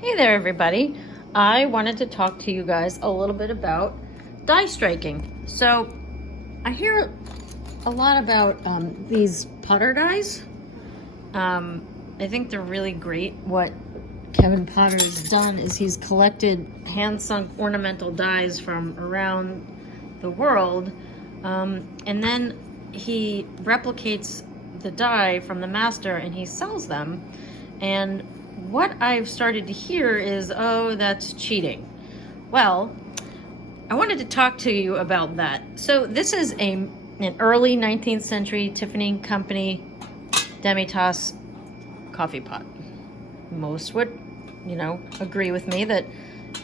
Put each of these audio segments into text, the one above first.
Hey there, everybody. I wanted to talk to you guys a little bit about die striking. So I hear a lot about these putter dies. I think they're really great. What Kevin Potter's done is he's collected hand-sunk ornamental dies from around the world, and then he replicates the die from the master and he sells them. And what I've started to hear is, oh, that's cheating. Well, I wanted to talk to you about that. So this is an early 19th century Tiffany Company demi-tasse coffee pot. Most would, agree with me that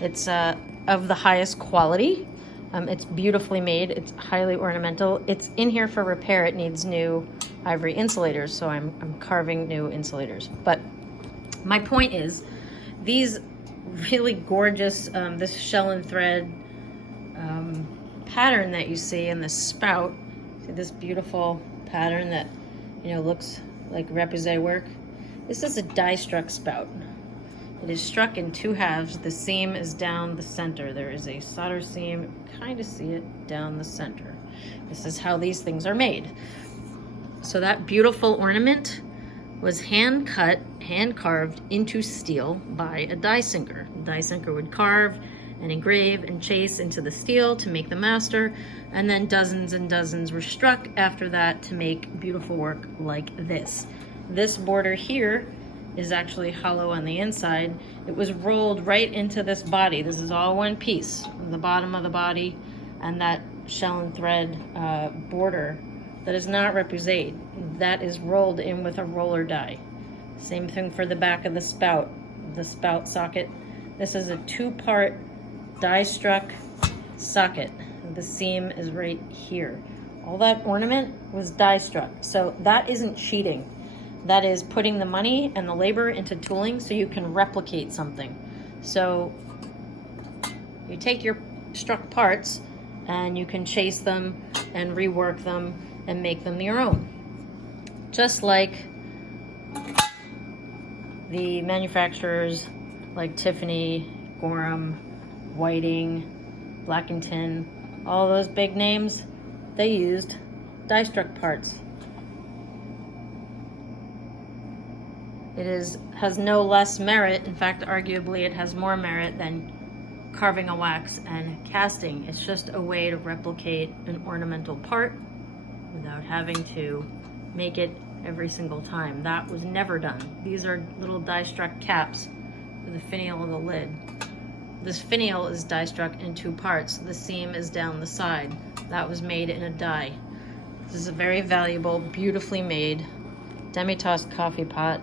it's of the highest quality. It's beautifully made. It's highly ornamental. It's in here for repair. It needs new ivory insulators, so I'm carving new insulators. But my point is, these really gorgeous, this shell and thread pattern that you see in the spout, see this beautiful pattern that, looks like repoussé work? This is a die-struck spout. It is struck in two halves. The seam is down the center. There is a solder seam, kind of see it down the center. This is how these things are made. So that beautiful ornament was hand cut, hand carved into steel by a die sinker. The die sinker would carve and engrave and chase into the steel to make the master, and then dozens and dozens were struck after that to make beautiful work like this. This border here is actually hollow on the inside. It was rolled right into this body. This is all one piece, the bottom of the body and that shell and thread border that is not repoussé. That is rolled in with a roller die. Same thing for the back of the spout socket. This is a two-part die-struck socket. The seam is right here. All that ornament was die-struck. So that isn't cheating. That is putting the money and the labor into tooling so you can replicate something. So you take your struck parts and you can chase them and rework them and make them your own. Just like the manufacturers like Tiffany, Gorham, Whiting, Black & Tin, all those big names, they used die-struck parts. It has no less merit. In fact, arguably it has more merit than carving a wax and casting. It's just a way to replicate an ornamental part without having to make it every single time. That was never done. These are little die-struck caps for the finial of the lid. This finial is die-struck in two parts. The seam is down the side. That was made in a die. This is a very valuable, beautifully made demi-tasse coffee pot.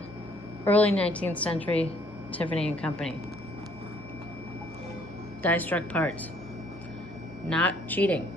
Early 19th century Tiffany & Company. Die-struck parts. Not cheating.